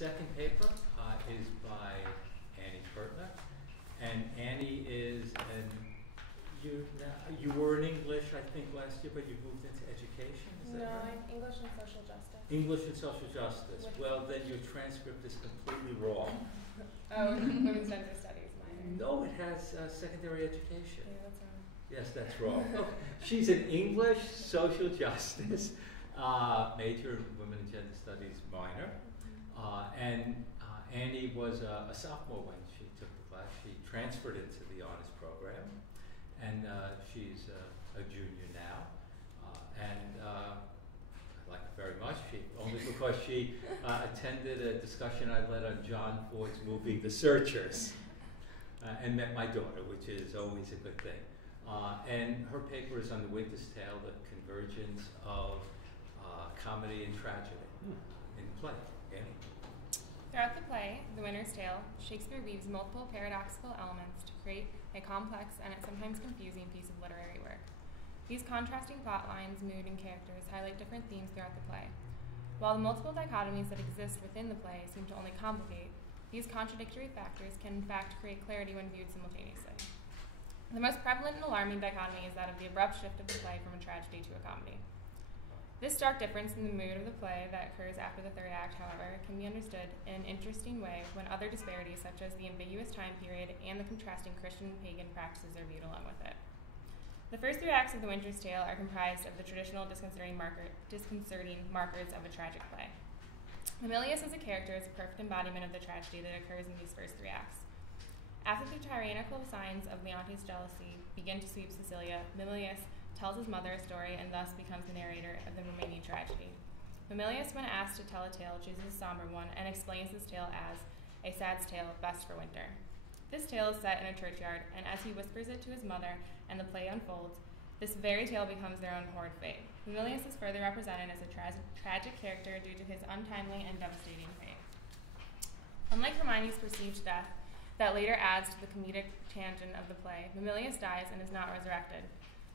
second paper is by Annie Pertner, and Annie is you were in English, I think, last year, but you moved into education. Is that right? I'm English and social justice. English and social justice. Well, then your transcript is completely wrong. Oh, Women's Gender Studies minor. No, it has secondary education. Yeah, that's wrong. Yes, that's wrong. She's an English, social justice, major in Women and Gender Studies minor. And Annie was a sophomore when she took the class. She transferred into the honors program, and she's a junior now. I like her very much, only because she attended a discussion I led on John Ford's movie The Searchers, and met my daughter, which is always a good thing. And her paper is on The Winter's Tale, the convergence of comedy and tragedy in play. Annie? Throughout the play, The Winter's Tale, Shakespeare weaves multiple paradoxical elements to create a complex and sometimes confusing piece of literary work. These contrasting plot lines, mood, and characters highlight different themes throughout the play. While the multiple dichotomies that exist within the play seem to only complicate, these contradictory factors can in fact create clarity when viewed simultaneously. The most prevalent and alarming dichotomy is that of the abrupt shift of the play from a tragedy to a comedy. This stark difference in the mood of the play that occurs after the third act, however, can be understood in an interesting way when other disparities such as the ambiguous time period and the contrasting Christian and pagan practices are viewed along with it. The first three acts of The Winter's Tale are comprised of the traditional disconcerting markers of a tragic play. Mamilius as a character is a perfect embodiment of the tragedy that occurs in these first three acts. After the tyrannical signs of Leontes' jealousy begin to sweep Sicilia, Mamilius tells his mother a story and thus becomes the narrator of the remaining tragedy. Mamilius, when asked to tell a tale, chooses a somber one and explains this tale as a sad tale best for winter. This tale is set in a churchyard, and as he whispers it to his mother and the play unfolds, this very tale becomes their own horrid fate. Mamilius is further represented as a tragic character due to his untimely and devastating fate. Unlike Hermione's perceived death, that later adds to the comedic tangent of the play, Mamilius dies and is not resurrected.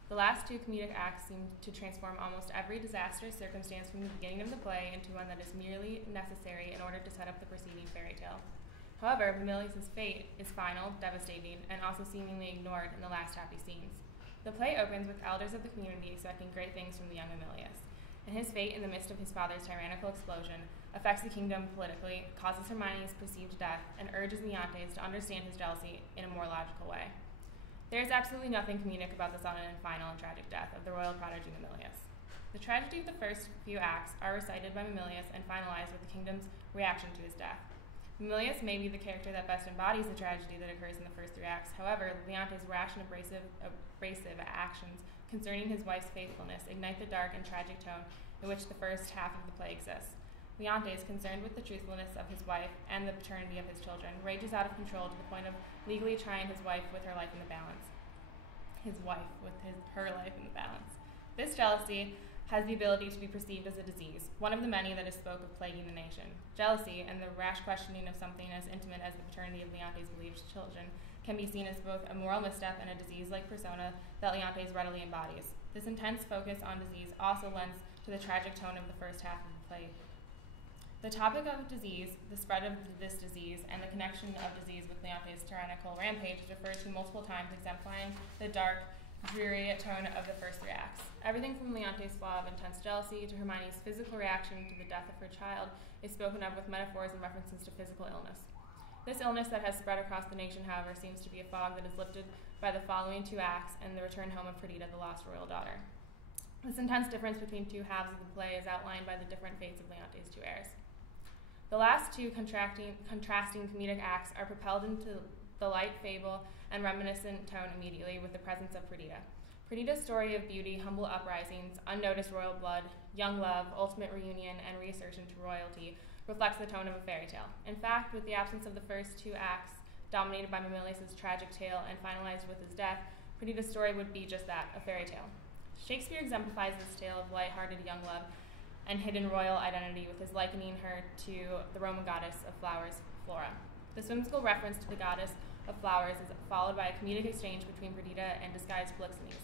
The last two comedic acts seem to transform almost every disastrous circumstance from the beginning of the play into one that is merely necessary in order to set up the preceding fairy tale. However, Mamilius' fate is final, devastating, and also seemingly ignored in the last happy scenes. The play opens with elders of the community expecting great things from the young Mamilius, and his fate in the midst of his father's tyrannical explosion affects the kingdom politically, causes Hermione's perceived death, and urges Leontes to understand his jealousy in a more logical way. There is absolutely nothing comedic about the sudden and final and tragic death of the royal prodigy Mamilius. The tragedy of the first few acts are recited by Mamilius and finalized with the kingdom's reaction to his death. Mamilius may be the character that best embodies the tragedy that occurs in the first three acts. However, Leontes' rash and abrasive actions concerning his wife's faithfulness ignite the dark and tragic tone in which the first half of the play exists. Leontes, concerned with the truthfulness of his wife and the paternity of his children, rages out of control to the point of legally trying his wife with her life in the balance. Her life in the balance. This jealousy has the ability to be perceived as a disease, one of the many that is spoke of plaguing the nation. Jealousy and the rash questioning of something as intimate as the paternity of Leontes' believed children can be seen as both a moral misstep and a disease-like persona that Leontes readily embodies. This intense focus on disease also lends to the tragic tone of the first half of the play. The topic of disease, the spread of this disease, and the connection of disease with Leontes' tyrannical rampage is referred to multiple times, exemplifying the dark, dreary tone of the first three acts. Everything from Leontes' flaw of intense jealousy to Hermione's physical reaction to the death of her child is spoken of with metaphors and references to physical illness. This illness that has spread across the nation, however, seems to be a fog that is lifted by the following two acts and the return home of Perdita, the lost royal daughter. This intense difference between two halves of the play is outlined by the different fates of Leontes' two heirs. The last two contrasting comedic acts are propelled into the light fable and reminiscent tone immediately with the presence of Perdita. Perdita's story of beauty, humble uprisings, unnoticed royal blood, young love, ultimate reunion, and reassertion to royalty reflects the tone of a fairy tale. In fact, with the absence of the first two acts, dominated by Mamilius' tragic tale and finalized with his death, Perdita's story would be just that, a fairy tale. Shakespeare exemplifies this tale of light-hearted young love and hidden royal identity with his likening her to the Roman goddess of flowers, Flora. This whimsical reference to the goddess of flowers is followed by a comedic exchange between Perdita and disguised Polixenes.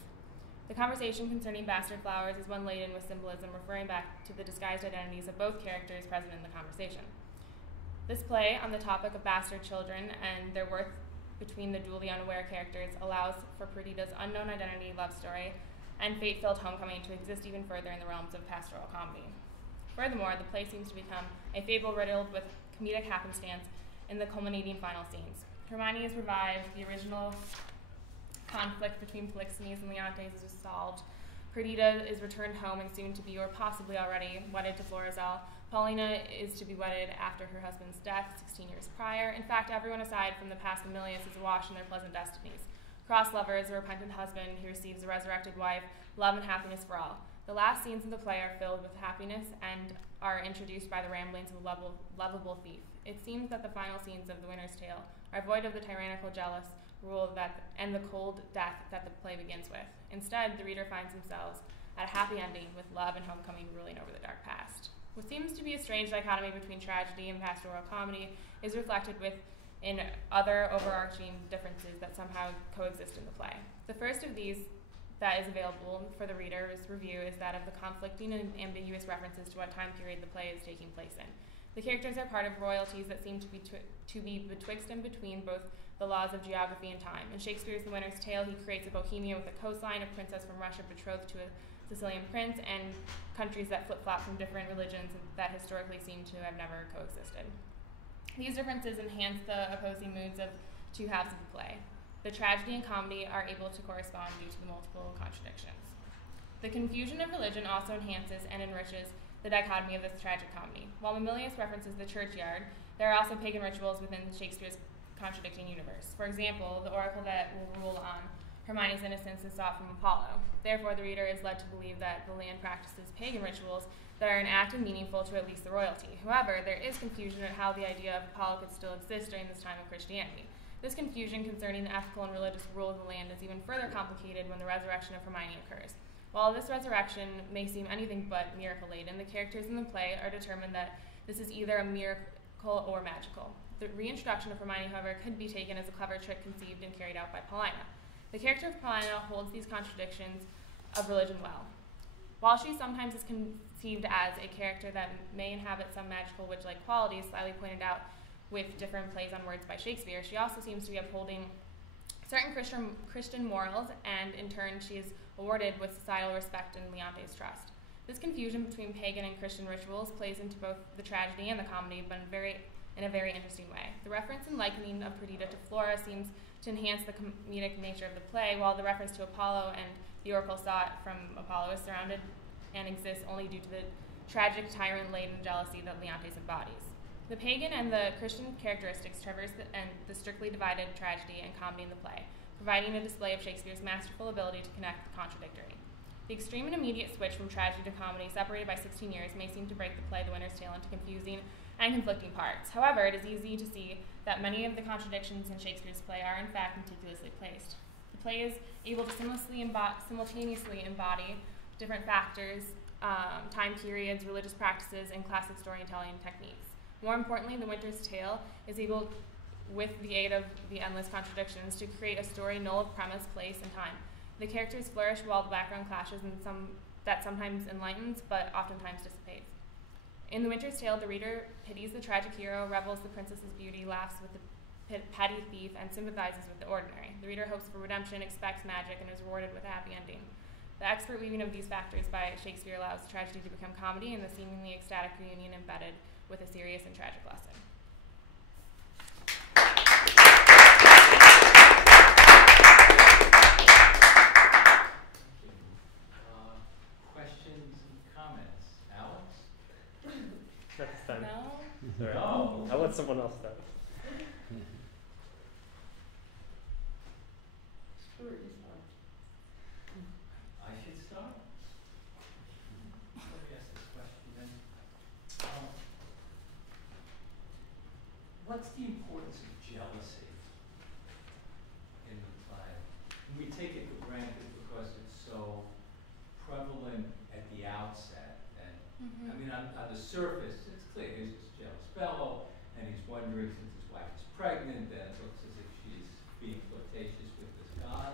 The conversation concerning bastard flowers is one laden with symbolism, referring back to the disguised identities of both characters present in the conversation. This play on the topic of bastard children and their worth between the dually unaware characters allows for Perdita's unknown identity love story and fate-filled homecoming to exist even further in the realms of pastoral comedy. Furthermore, the play seems to become a fable riddled with comedic happenstance in the culminating final scenes. Hermione is revived, the original conflict between Polixenes and Leontes is resolved, Perdita is returned home and soon to be, or possibly already, wedded to Florizel. Paulina is to be wedded after her husband's death 16 years prior. In fact, everyone aside from the past familiars is awash in their pleasant destinies. Cross lovers, a repentant husband who receives a resurrected wife, love and happiness for all. The last scenes of the play are filled with happiness and are introduced by the ramblings of a lovable thief. It seems that the final scenes of The Winter's Tale are void of the tyrannical, jealous rule and the cold death that the play begins with. Instead, the reader finds themselves at a happy ending with love and homecoming ruling over the dark past. What seems to be a strange dichotomy between tragedy and pastoral comedy is reflected in other overarching differences that somehow coexist in the play. The first of these that is available for the reader's review is that of the conflicting and ambiguous references to what time period the play is taking place in. The characters are part of royalties that seem to be betwixt and between both the laws of geography and time. In Shakespeare's The Winter's Tale, he creates a Bohemia with a coastline, a princess from Russia betrothed to a Sicilian prince, and countries that flip-flop from different religions that historically seem to have never coexisted. These differences enhance the opposing moods of two halves of the play. The tragedy and comedy are able to correspond due to the multiple contradictions. The confusion of religion also enhances and enriches the dichotomy of this tragic comedy. While Mamilius references the churchyard, there are also pagan rituals within Shakespeare's contradicting universe. For example, the oracle that will rule on Hermione's innocence is sought from Apollo. Therefore, the reader is led to believe that the land practices pagan rituals that are enacted and meaningful to at least the royalty. However, there is confusion at how the idea of Apollo could still exist during this time of Christianity. This confusion concerning the ethical and religious rule of the land is even further complicated when the resurrection of Hermione occurs. While this resurrection may seem anything but miracle-laden, the characters in the play are determined that this is either a miracle or magical. The reintroduction of Hermione, however, could be taken as a clever trick conceived and carried out by Paulina. The character of Paulina holds these contradictions of religion well. While she sometimes is conceived as a character that may inhabit some magical witch-like qualities, slightly pointed out with different plays on words by Shakespeare, she also seems to be upholding certain Christian morals, and in turn she is awarded with societal respect and Leontes' trust. This confusion between pagan and Christian rituals plays into both the tragedy and the comedy, but in a very interesting way. The reference and likening of Perdita to Flora seems to enhance the comedic nature of the play, while the reference to Apollo and the oracle sought from Apollo is surrounded and exists only due to the tragic, tyrant-laden jealousy that Leontes embodies. The pagan and the Christian characteristics traverse the strictly divided tragedy and comedy in the play, providing a display of Shakespeare's masterful ability to connect the contradictory. The extreme and immediate switch from tragedy to comedy, separated by 16 years, may seem to break the play The Winter's Tale into confusing and conflicting parts. However, it is easy to see that many of the contradictions in Shakespeare's play are in fact meticulously placed. The play is able to simultaneously embody different factors, time periods, religious practices, and classic storytelling techniques. More importantly, The Winter's Tale is able, with the aid of the endless contradictions, to create a story null of premise, place, and time. The characters flourish while the background clashes that sometimes enlightens, but oftentimes dissipates. In The Winter's Tale, the reader pities the tragic hero, revels the princess's beauty, laughs with the petty thief, and sympathizes with the ordinary. The reader hopes for redemption, expects magic, and is rewarded with a happy ending. The expert weaving of these factors by Shakespeare allows tragedy to become comedy and the seemingly ecstatic reunion embedded with a serious and tragic lesson. Questions and comments? Alex? Next time. No? Sorry. No. I'll let someone else start. I should start? Let me ask this question then. What's the importance of jealousy in the play? We take it for granted because it's so prevalent at the outset. And I mean, on the surface, it's clear. Here's this jealous fellow, and he's wondering, since his wife is pregnant, that it looks as if she's being flirtatious with this guy.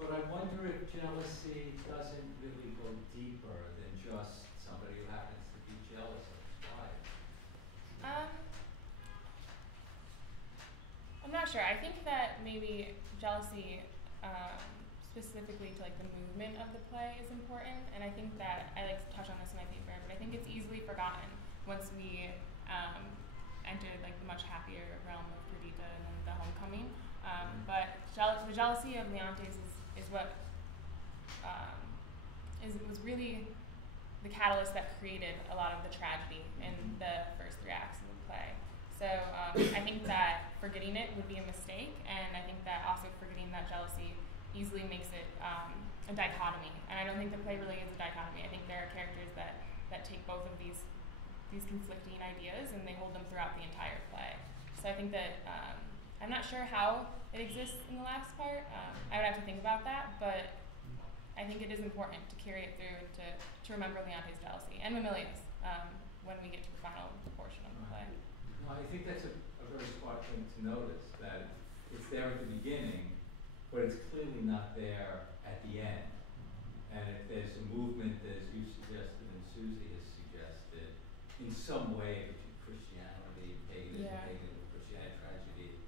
But I wonder if jealousy doesn't really go deeper than just somebody who happens to be jealous of his wife. not sure. I think that maybe jealousy, specifically to like the movement of the play, is important, and I think that I like to touch on this in my paper, but I think it's easily forgotten once we entered like the much happier realm of Perdita and then the homecoming. But the jealousy of Leontes is what was really the catalyst that created a lot of the tragedy in the first 3 acts of the play. So I think that forgetting it would be a mistake, and I think that also forgetting that jealousy easily makes it a dichotomy. And I don't think the play really is a dichotomy. I think there are characters that take both of these conflicting ideas and they hold them throughout the entire play. So I think that I'm not sure how it exists in the last part. I would have to think about that, but I think it is important to carry it through to remember Leontes' jealousy and Mamilius when we get to the final portion of the play. No, I think that's a very smart thing to notice, that it's there at the beginning, but it's clearly not there at the end. And if there's a movement, as you suggested and Susie has suggested, in some way between Christianity, paganism, paganism, Christianity, tragedy,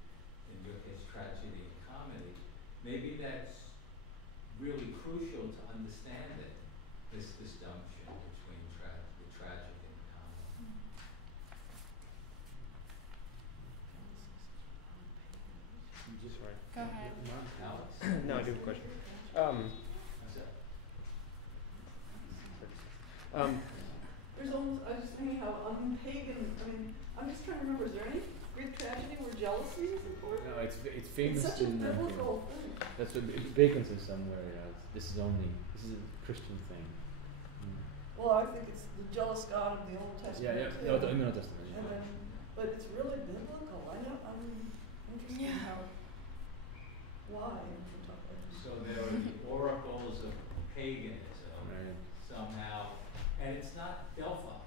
in your case, tragedy and comedy, maybe that's really crucial to understand it, this disjunction between the tragic and the comic. You just right. Go ahead. Alex? No, I do have a question. What's that? There's almost, I was just thinking how pagan, I mean, I'm just trying to remember, is there any Greek tragedy where jealousy is important? No, it's famous It's such a in biblical thing. that's what Bacon's is somewhere. This is a Christian thing. Well, I think it's the jealous God of the Old Testament. Yeah. too. No, the Old Testament. And then, but it's really biblical. I'm interested in why. So there are the oracles of paganism Right. somehow, and it's not Delphi.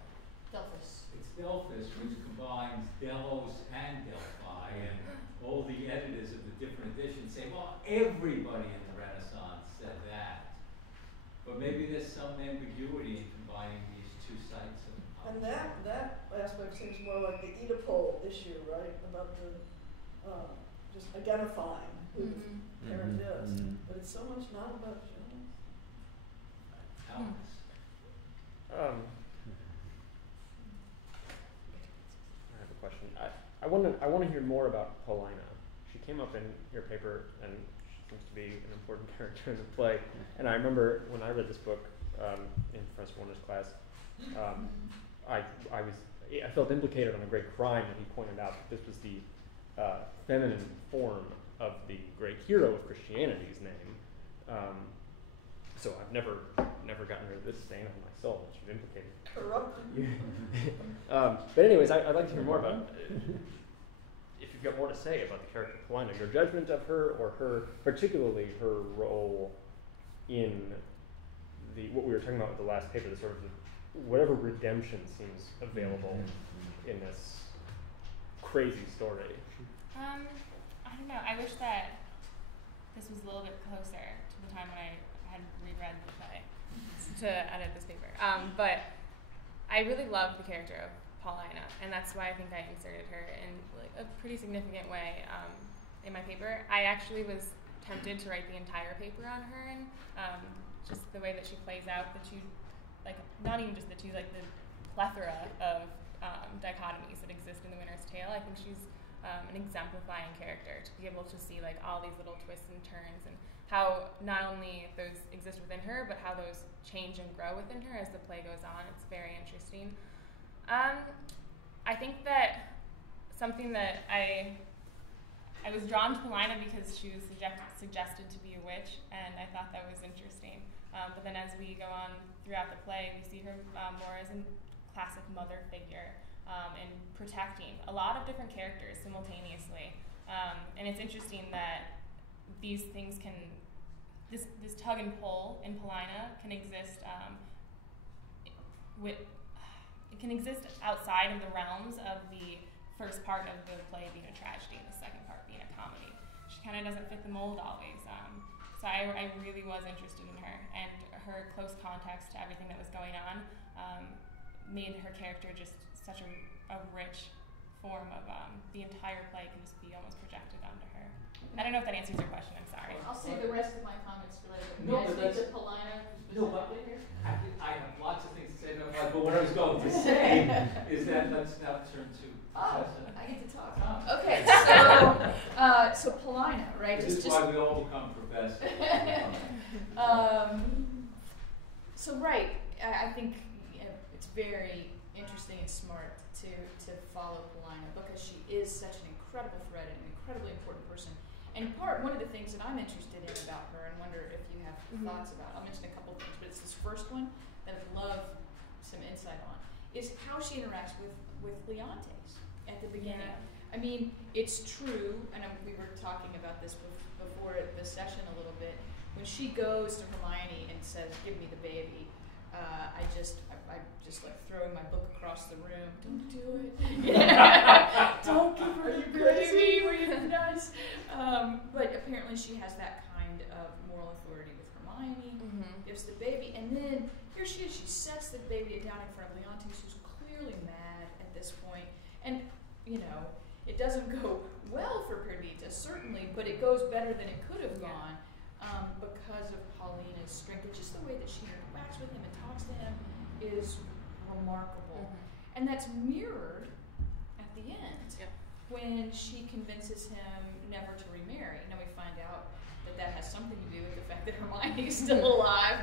Delphus. It's Delphus, which combines Delos and Delphi, and all the editors of the different editions say, well, everybody in the Renaissance said that. But maybe there's some ambiguity in combining these two sites of And that aspect seems more like the Oedipal issue, right? About the just identifying who the parent is. But it's so much not about jealous. Alex. I have a question. I want to hear more about Paulina. She came up in your paper, and she seems to be an important character in the play. And I remember when I read this book in Professor Warner's class, I felt implicated on a great crime that he pointed out that this was the feminine form of the great hero of Christianity's name. So I've never gotten rid of this stain on my soul that you've implicated. But anyways, I'd like to hear more about if you've got more to say about the character Paulina, your judgment of her, or particularly her role in what we were talking about with the last paper, the sort of whatever redemption seems available in this crazy story. I don't know. I wish that this was a little bit closer to the time when I had reread the play to edit this paper. But I really love the character of Paulina, and that's why I think I inserted her in like a pretty significant way in my paper. I actually was tempted to write the entire paper on her, and just the way that she plays out the two, like not even just the two, like the plethora of dichotomies that exist in The Winter's Tale. I think she's an exemplifying character, to be able to see like all these little twists and turns, and how not only those exist within her, but how those change and grow within her as the play goes on. It's very interesting. I think that something that I was drawn to Paulina because she was suggested to be a witch, and I thought that was interesting. But then as we go on throughout the play, we see her more as a classic mother figure, and protecting a lot of different characters simultaneously. And it's interesting that these things this tug and pull in Paulina can exist it can exist outside of the realms of the first part of the play being a tragedy and the second part being a comedy. She kind of doesn't fit the mold always. So I really was interested in her, and her close context to everything that was going on made her character just such a rich form of the entire play can just be almost projected onto her. I don't know if that answers your question. I'm sorry. I'll save the rest of my comments for later. No, Can but I speak to Paulina No, but specifically here? I have lots of things to say about that, but what I was going to say is that let's now turn to Oh, Professor. I get to talk. Tom. Okay, so Paulina, right? This is why we all become professors. So right, I think it's very interesting and smart to follow Paulina because she is such an incredible thread and an incredibly important person. And one of the things that I'm interested in about her and wonder if you have thoughts about, I'll mention a couple things, but it's this first one that I'd love some insight on, is how she interacts with Leontes at the beginning. Yeah. I mean, it's true, and we were talking about this before the session a little bit, when she goes to Hermione and says, "Give me the baby," I just like throwing my book across the room. Don't do it. Don't give her the baby. Were you nuts? But apparently she has that kind of moral authority with Hermione. Gives the baby, and then here she is. She sets the baby down in front of Leontes, who's clearly mad at this point, and it doesn't go well for Perdita, certainly, but it goes better than it could have gone. Because of Paulina's strength, and just the way that she interacts with him and talks to him is remarkable. And that's mirrored at the end when she convinces him never to remarry. Now we find out that has something to do with the fact that Hermione is still alive,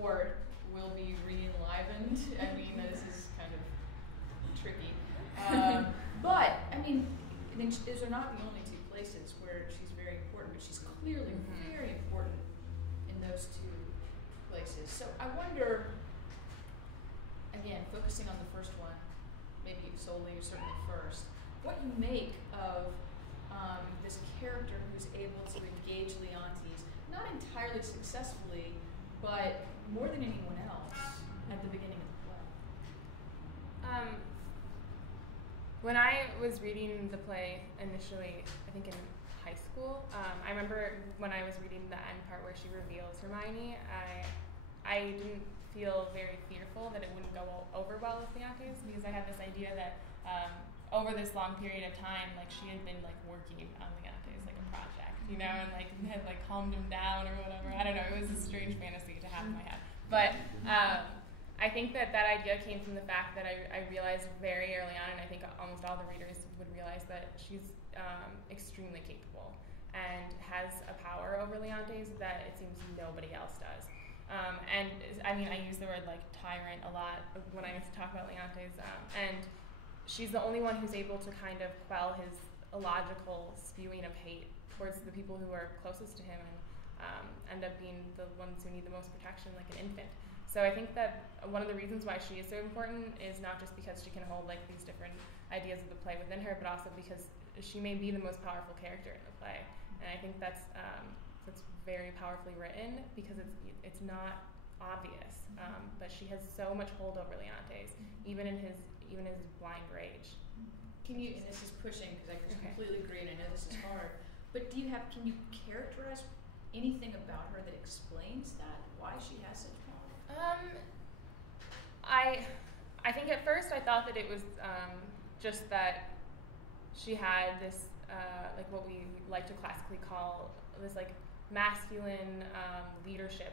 or will be re-enlivened. I mean, this is kind of tricky. But, I mean, those are not the only two places where she's very important, but she's clearly very important in those two places. So I wonder, again, focusing on the first one, maybe solely or certainly first, what you make of this character who's able to engage Leontes, not entirely successfully, but more than anyone else at the beginning of the play. When I was reading the play initially, I think in high school, I remember when I was reading the end part where she reveals Hermione, I didn't feel very fearful that it wouldn't go over well with Leontes, because I had this idea that over this long period of time, like she had been like working on Leontes like a project, and like had like calmed him down or whatever. I don't know. It was a strange fantasy to have in my head, but. I think that idea came from the fact that I realized very early on, and I think almost all the readers would realize, that she's extremely capable and has a power over Leontes that it seems nobody else does. And I mean, I use the word like tyrant a lot when I talk about Leontes, and she's the only one who's able to kind of quell his illogical spewing of hate towards the people who are closest to him and end up being the ones who need the most protection, like an infant. So I think that one of the reasons why she is so important is not just because she can hold like these different ideas of the play within her, but also because she may be the most powerful character in the play. And I think that's very powerfully written because it's not obvious, but she has so much hold over Leontes, even in his blind rage. Can you? And this is pushing because I completely agree, and I know this is hard. But can you characterize anything about her that explains that? Why she has such power? I think at first I thought that it was just that she had this like what we like to classically call this like masculine leadership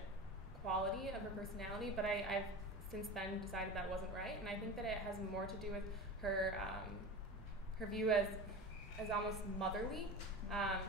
quality of her personality, but I've since then decided that wasn't right, and I think that it has more to do with her her view as almost motherly.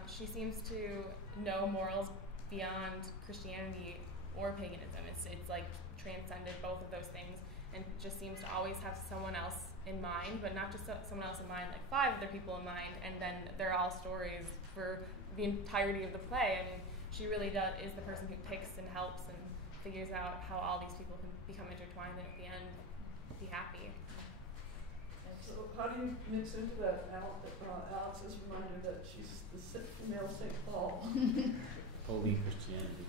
She seems to know morals beyond Christianity or paganism. It's like transcended both of those things, and just seems to always have someone else in mind, but not just someone else in mind, like 5 other people in mind, and then they're all stories for the entirety of the play. I mean, she really is the person who picks and helps and figures out how all these people can become intertwined and at the end be happy. And so how do you mix into that Alex's reminder that she's the female St. Paul? Holy Christianity.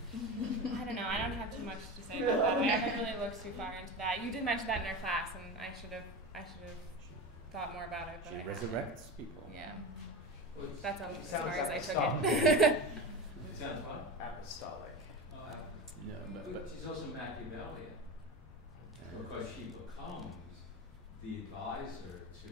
I don't know. I don't have too much to say about that. I haven't really looked too far into that. You did mention that in our class, and I should have thought more about it. But She resurrects people. Yeah. Well, That's as sounds far as I took apostolic. it. It sounds fun. Apostolic. Oh, Yeah, but she's also Machiavellian, because she becomes the advisor to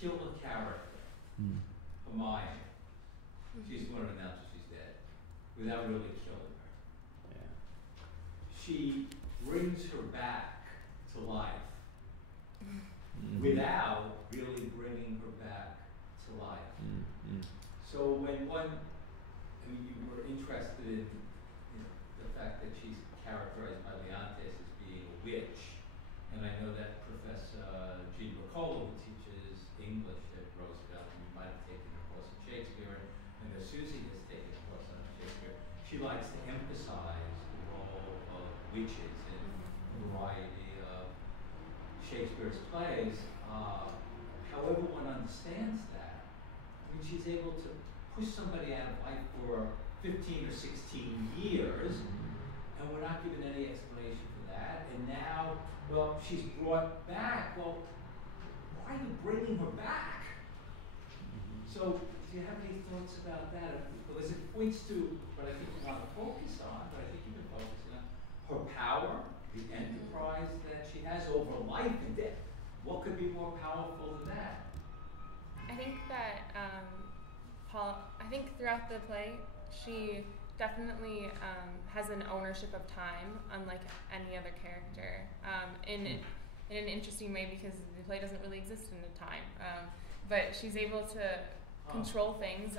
kill a character, Hermione, she's going to announce that she's dead, without really killing her. Yeah. She brings her back to life without really bringing her back to life. So when you were interested in the fact that she's characterized by Leontes as being a witch, and I know that Professor Jean Mercola, who teaches English at Roosevelt, and you might have taken a course in Shakespeare, and that Susie has taken a course on Shakespeare, she likes to emphasize the role of witches in a variety of Shakespeare's plays. However one understands that, I mean, she's able to push somebody out of life for 15 or 16 years, and we're not given any explanation for that. And now, well, she's brought back. Well, why are you bringing her back? So, do you have any thoughts about that? Because it points to what I think we want to focus on, but I think you've been focusing on her power, the enterprise that she has over life and death. What could be more powerful than that? I think that I think throughout the play, she definitely has an ownership of time, unlike any other character, in an interesting way, because the play doesn't really exist in a time. But she's able to control things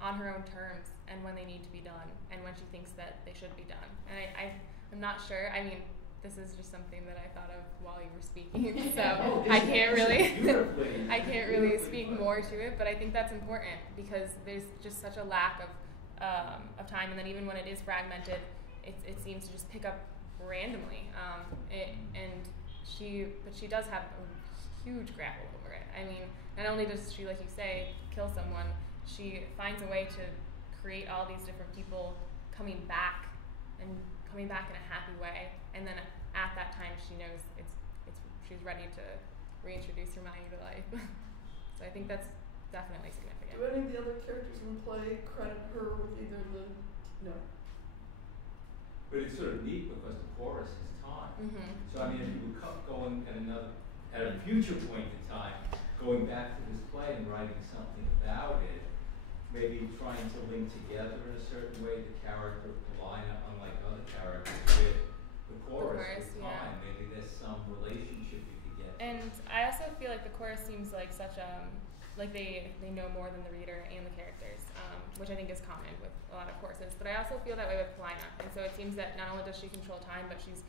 on her own terms, and when they need to be done, and when she thinks that they should be done. And I'm not sure. I mean, this is just something that I thought of while you were speaking, so I can't really speak more to it. But I think that's important, because there's just such a lack of time, and then even when it is fragmented, it seems to just pick up randomly. But she does have a huge grapple over it. I mean, not only does she, like you say, kill someone, she finds a way to create all these different people coming back in a happy way, and then at that time she knows she's ready to reintroduce Hermione to life. So I think that's definitely significant. Do any of the other characters in the play credit her with either no? But it's sort of neat because the chorus is time. So I mean, if you were going at a future point in time, going back to this play and writing something about it, maybe trying to link together in a certain way the character of Alena, unlike other characters, with the chorus with time. Yeah. Maybe there's some relationship you could get. And I also feel like the chorus seems like such like they know more than the reader and the characters, which I think is common with a lot of choruses. But I also feel that way with Alena, and so it seems that not only does she control time, but she's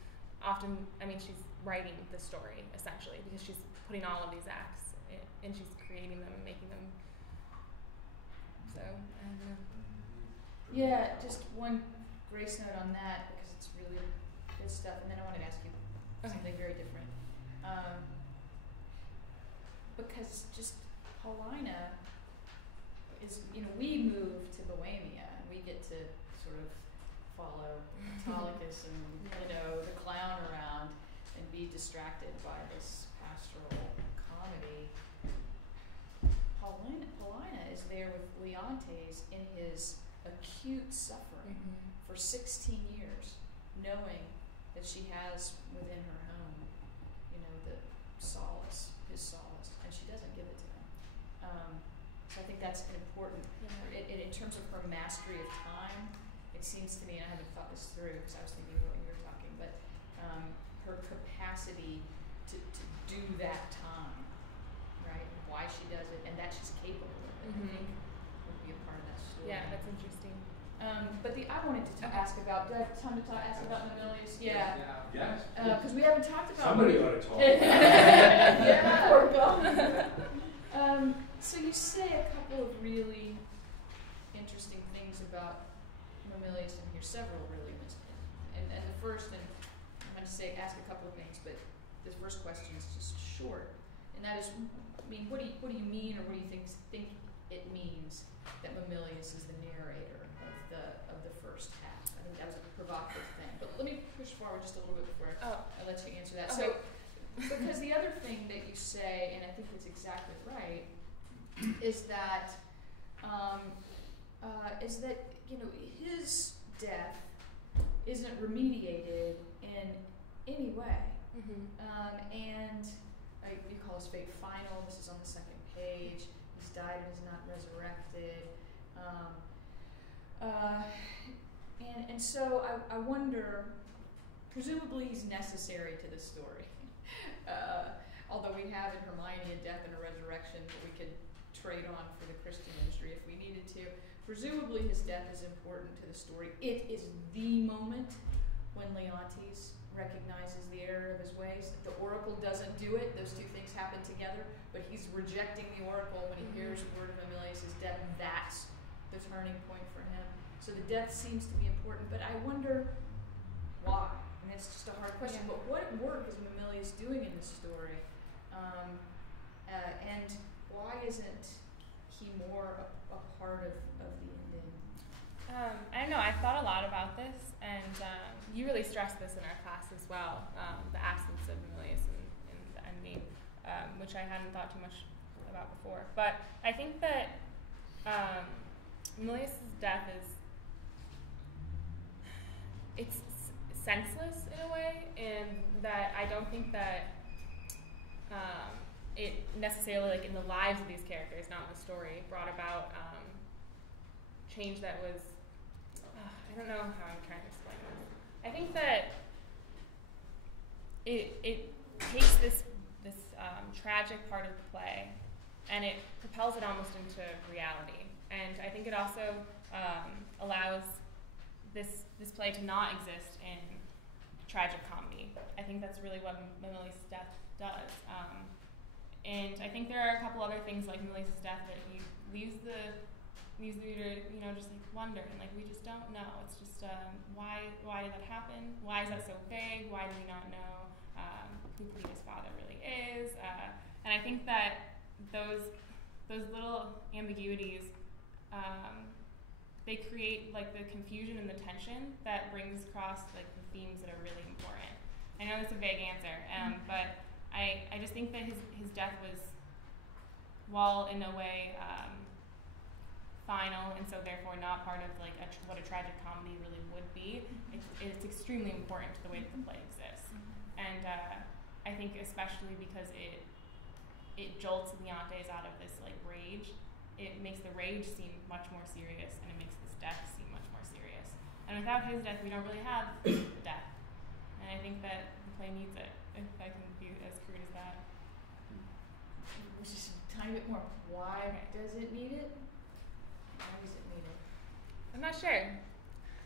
she's writing the story essentially, because she's putting all of these acts and she's creating them and making them. So, I don't know. Yeah, just one grace note on that, because it's really good stuff, and then I wanted to ask you something very different. Because just Paulina is, we move to Bohemia, and we get to sort of follow Autolycus and, the clown around and be distracted by this pastoral comedy. Paulina is there with Leontes in his acute suffering for 16 years, knowing that she has within her home, the solace, his solace, and she doesn't give it to him. So I think that's important. In terms of her mastery of time, it seems to me, and I haven't thought this through because I was thinking when you were talking, but her capacity to do that time, right? Why she does it, and that she's capable of it, I think would be a part of that story. Yeah, that's interesting. But I wanted to ask about, do I have time to ask about Mamilius? Yeah. Yes. Because we haven't talked about somebody ought to talk. Yeah, poor girl. So you say a couple of really interesting things about Mamilius in here, several really, and the first, and I'm going to ask a couple of things, but this first question is just short, and that is, what do you mean, or what do you think it means that Mamilius is the narrator of the first half? I think that was a provocative thing, but let me push forward just a little bit before I let you answer that. Okay. So, because the other thing that you say, and I think it's exactly right, is that his death isn't remediated in any way, and you call his fate final. This is on the second page. He's died and is not resurrected. And so I wonder, presumably he's necessary to the story. Although we have in Hermione a death and a resurrection that we could trade on for the Christian imagery if we needed to. Presumably his death is important to the story. It is the moment when Leontes recognizes the error of his ways. The oracle doesn't do it. Those two things happen together, but he's rejecting the oracle when he hears word of Aemilius' death. That's the turning point for him. So the death seems to be important, but I wonder why. And it's just a hard question. But what work is Aemilius doing in this story? And why isn't he more a part of the ending? I don't know. I've thought a lot about this, and you really stressed this in our class as well, the absence of Aemilius in the ending, which I hadn't thought too much about before. But I think that Aemilius' death it's senseless in a way, in that I don't think that it necessarily, like in the lives of these characters, not in the story, brought about change that was, I don't know how I'm trying to explain this. I think that it takes this tragic part of the play and it propels it almost into reality. And I think it also allows this play to not exist in tragic comedy. I think that's really what Aemilius' death does. And I think there are a couple other things like Aemilius' death that he leaves the reader, just like wondering, like we just don't know. It's just why did that happen? Why is that so vague? Why do we not know who Cletus' father really is? And I think that those little ambiguities, they create like the confusion and the tension that brings across like the themes that are really important. I know it's a vague answer, but I just think that his death was, while in a way final and so therefore not part of like what a tragic comedy really would be, it's extremely important to the way that the play exists. And I think especially because it jolts Leontes out of this like rage, it makes the rage seem much more serious and it makes this death seem much more serious. And without his death, we don't really have the death. And I think that the play needs it, if I can be as crude as that. Just a tiny bit more. Why does it need it? Why does it need it? I'm not sure.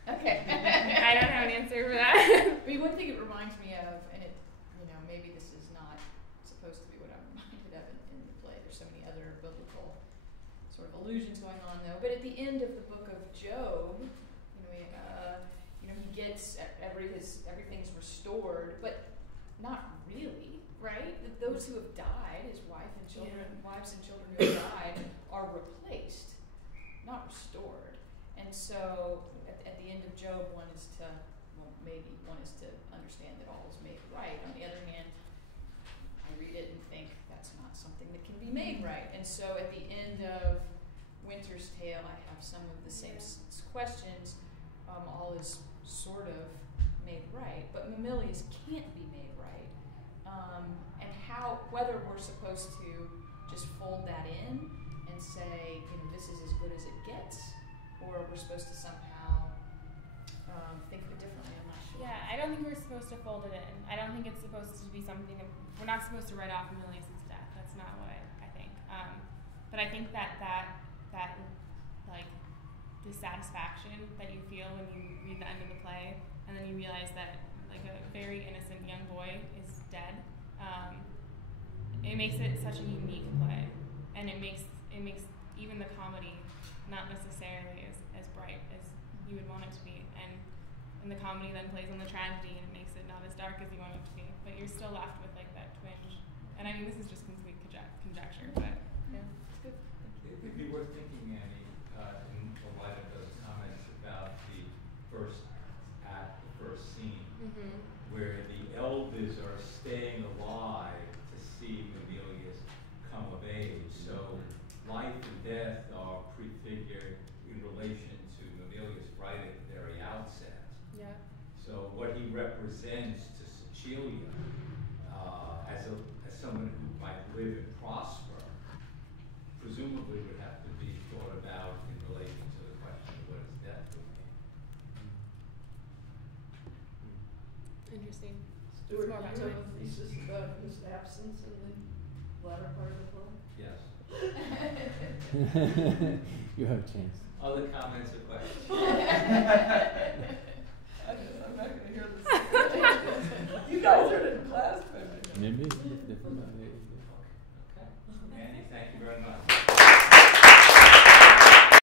Okay. I don't have an answer for that. I mean, one thing it reminds me of, and it, maybe this is not supposed to be what I'm reminded of in the play. There's so many other biblical sort of allusions going on, though. But at the end of the book of Job, he gets everything's restored, but not really, right? That those who have died, his wives and children who have died, are replaced, not restored. And so, at the end of Job, one is to understand that all is made right. On the other hand, I read it and think that's not something that can be made right. And so, at the end of Winter's Tale, I have some of the same questions. All is sort of made right, but Aemilius can't be made right. And whether we're supposed to just fold that in and say, this is as good as it gets, or we're supposed to somehow think of it differently. I'm not sure. Yeah, I don't think we're supposed to fold it in. I don't think it's supposed to be something we're not supposed to write off Aemilius' death. That's not what I think. But I think that like dissatisfaction that you feel when you read the end of the play, and then you realize that like a very innocent young boy is dead. It makes it such a unique play, and it makes even the comedy not necessarily as bright as you would want it to be, and the comedy then plays on the tragedy, and it makes it not as dark as you want it to be, but you're still left with like that twinge. And I mean, this is just complete conjecture, but yeah. It'd be worth thinking, Annie, in the light of those comments about the first act, the first scene, where the elders are staying alive to see Aemilius come of age. So life and death are prefigured in relation to Aemilius right at the very outset. Yeah. So what he represents to Cecilia as someone who interesting. Stuart, more about you have time. a thesis about his absence in the latter part of the play? Yes. You have a chance. Other comments or questions?